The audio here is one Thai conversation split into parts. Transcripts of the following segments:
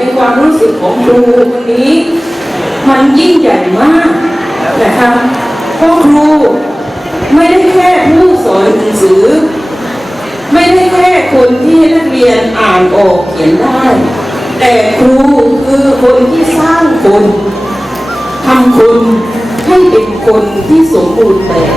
ในความรู้สึกของครูคนนี้ มันยิ่งใหญ่มากนะคะเพราะครูไม่ได้แค่ผู้สอนหนังสือ ไม่ได้แค่คนที่นักเรียนอ่านออกเขียนได้ แต่ครูคือคนที่สร้างคนทำคนให้เป็นคนที่สมบูรณ์แบบ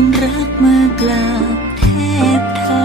ความรักเมื่อกลาบแทบเาอ